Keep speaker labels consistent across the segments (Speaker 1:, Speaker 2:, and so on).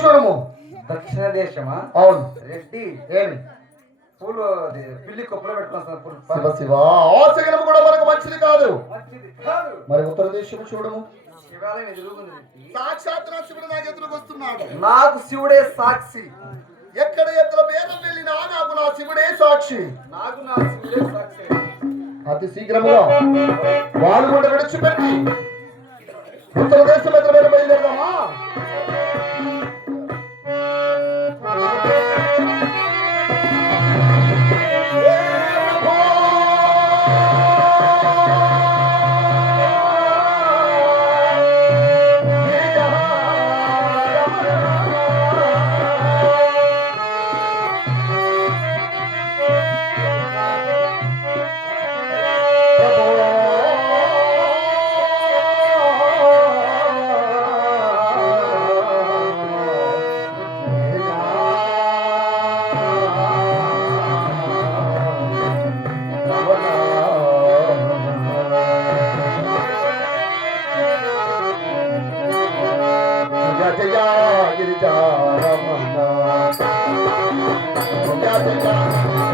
Speaker 1: చూడము
Speaker 2: దక్షిణ దేశమా
Speaker 1: అవును.
Speaker 2: రెడ్డి
Speaker 1: ఏమి?
Speaker 2: పూలు పిల్లి కొప్పులో పెట్టుకున్నాం
Speaker 1: శివ ఆశగనము కూడా మనకు మంచిది కాదు. మరి ఉత్తర దేశం చూడము. సాక్షాత్ నా శివుడు నాకు ఎదురుకు వస్తున్నాడు.
Speaker 2: నాకు శివుడే సాక్షి.
Speaker 1: ఎక్కడ ఎక్కడ భేదం వెళ్ళినా నాకు నా శివుడే సాక్షి.
Speaker 2: నాకు నా శివుడే సాక్షి.
Speaker 1: అతి శీఘ్రముగా వాళ్ళు కూడా విడిచిపెట్టి ఉత్తర Música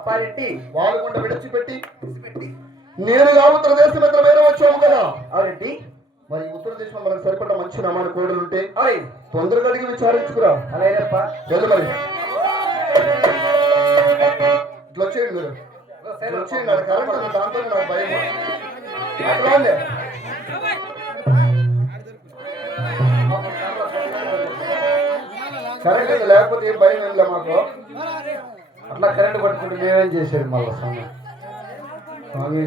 Speaker 3: అప్పారెడ్డి
Speaker 1: వాళ్ళగుండ విడిచిపెట్టి నేరుగా ఉత్తర దేశం వేరే వచ్చాము కదా?
Speaker 3: అవునండి.
Speaker 1: మరి ఉత్తర దేశంలో మనకు సరిపడ్డ మంచి నమ్మని కోడలు ఉంటే తొందరగా అడిగి విచారించుకురా
Speaker 3: అలాగేనప్ప.
Speaker 1: వెళ్ళు మరి. ఇట్లా వచ్చేయండి మీరు. వచ్చేయండి నాకు కరెంట్ ఉంది దాంతో నాకు భయం. అట్లా ఉంది. కరెంట్ లేకపోతే ఏం భయం ఏం లే మాకు.
Speaker 3: అట్లా కరెంట్ పట్టుకుంటే మేమేం చేసేది మళ్ళీ స్వామి
Speaker 1: స్వామి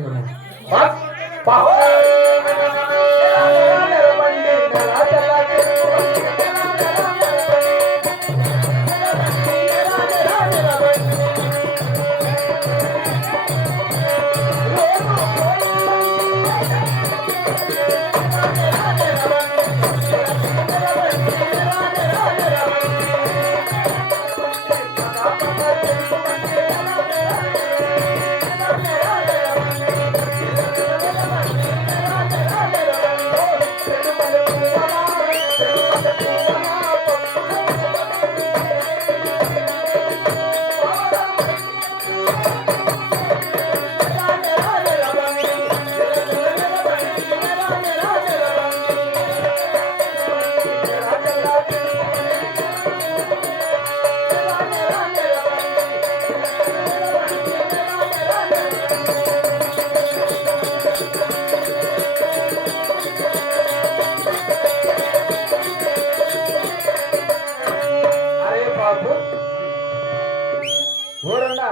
Speaker 3: Thank you. ఊరన్నా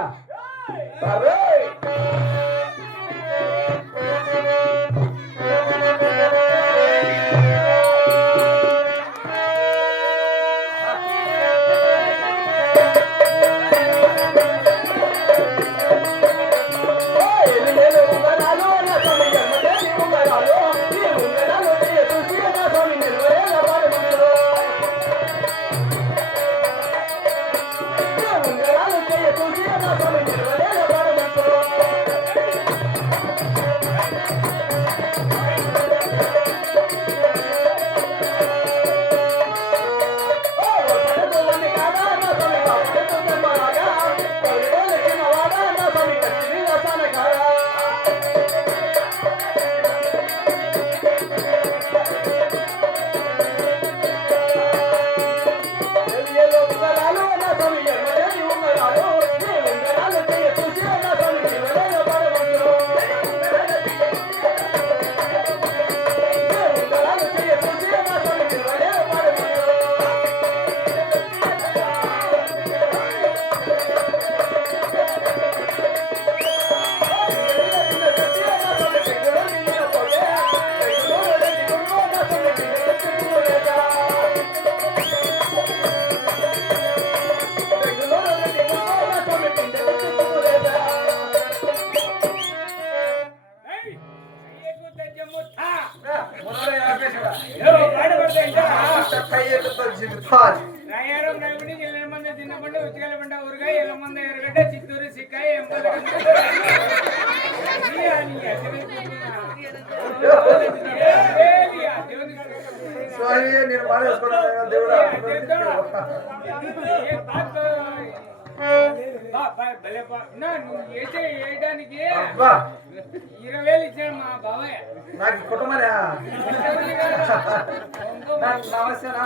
Speaker 3: స్వామి నేను మానేసుకున్నాను దేవుడా.
Speaker 4: ఇరవై వేలు ఇచ్చాడు మా బాబాయ్
Speaker 3: నాకు కుటుంబనే నమస్తేనా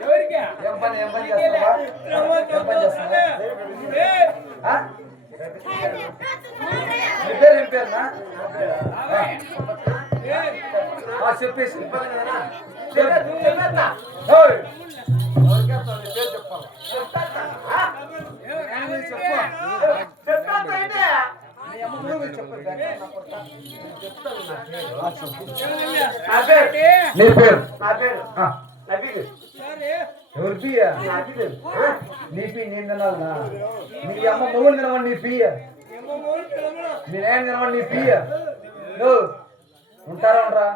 Speaker 4: ఎవరికి?
Speaker 3: ఏం పని ఏం పని చేస్తావా ఏం పని చేస్తావా చెప్పేసి? నీ పేరు. నా పేరు. ఎవరి
Speaker 2: నబీల్
Speaker 3: నీ పి నేను తినాలనా? నీ అమ్మ మొగుడు తినవండి నీ పియ్య నీ నేను తినవండి నీ నువ్వు ఉంటారా ఉండరా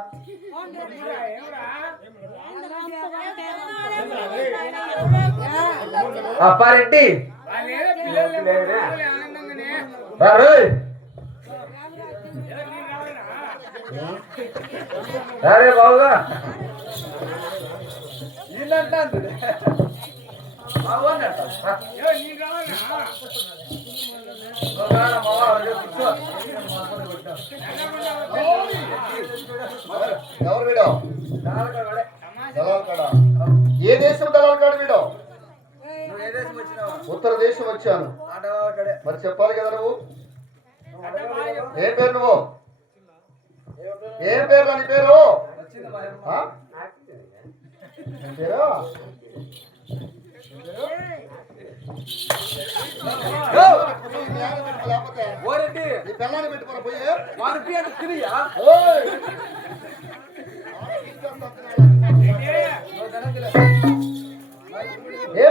Speaker 3: అప్పారెడ్డి
Speaker 4: వాళ్ళేదో పిల్లలు
Speaker 1: ఎవరు వీడో? ఏ దేశం దళాల్ కాడ
Speaker 3: ఏ దేశం
Speaker 1: ఉత్తర దేశం వచ్చాను. మరి చెప్పాలి కదా నువ్వు? ఏం పేరు నువ్వు? ఏం పేరు నీ పేరు? ఈ
Speaker 3: ఓరెడ్డి
Speaker 1: నీ పిల్లాన్ని పెట్టుకోరా పోయి?
Speaker 3: వారికి అంటే తిరిగా.
Speaker 1: ఏ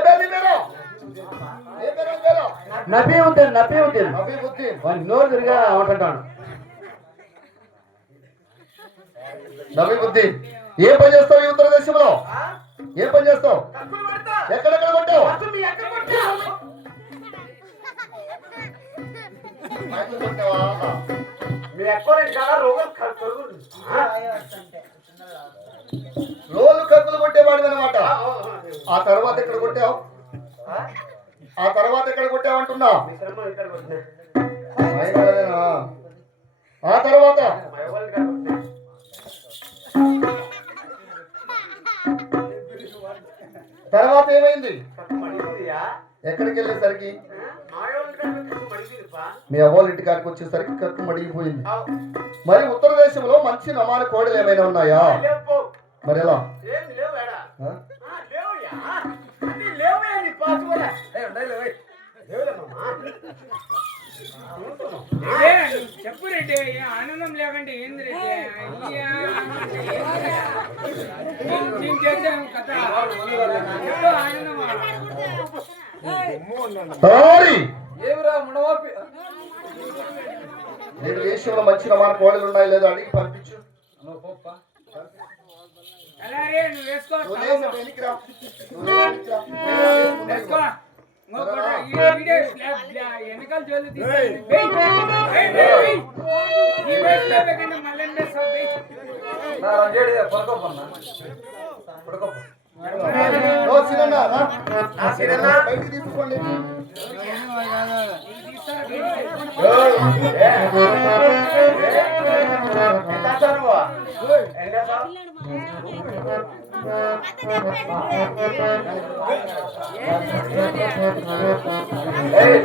Speaker 5: నోరు తిరిగా ఉంటుంటాడు
Speaker 1: నబీబుద్దీన్ ఏ పని చేస్తావు ఈ ఉత్తర దేశంలో?
Speaker 3: ఆ?
Speaker 1: ఏ పని చేస్తావు. ఎక్కడెక్కడ కొట్టావు? రోలు కక్కులు కొట్టేవాడు అనమాట ఆ తర్వాత ఎక్కడ కొట్టావు? ఆ? తర్వాత ఎక్కడ కొట్టావు అంటున్నా? ఆ తర్వాత? తర్వాత ఏమైంది? ఎక్కడికి వెళ్ళేసరికి మీ అవ్వాళ్ళ ఇంటి కాడికి వచ్చేసరికి కక్కు మడిగిపోయింది. మరి ఉత్తర దేశంలో మంచి నమాని కోడలు ఏమైనా ఉన్నాయా? మరి ఎలా?
Speaker 4: ఏ, చెప్పు రెడ్డి ఆనందం లేకంటే ఏంది రెడ్డి? నేను- చేశాను కథ. చెప్పు ఆనందమా
Speaker 1: తారి
Speaker 3: ఏమిరా మునవాపి?
Speaker 1: నేను దేశంలో మంచి నమాని కోడలు ఉన్నాయి లేదో అడిగి పంపించు.
Speaker 3: నువ్వు
Speaker 4: వేసుకో వెనకాల జోలు తీసేయండి. ఈ మళ్ళీ.
Speaker 1: బయటికి తీసుకోండి.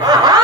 Speaker 3: ఆహా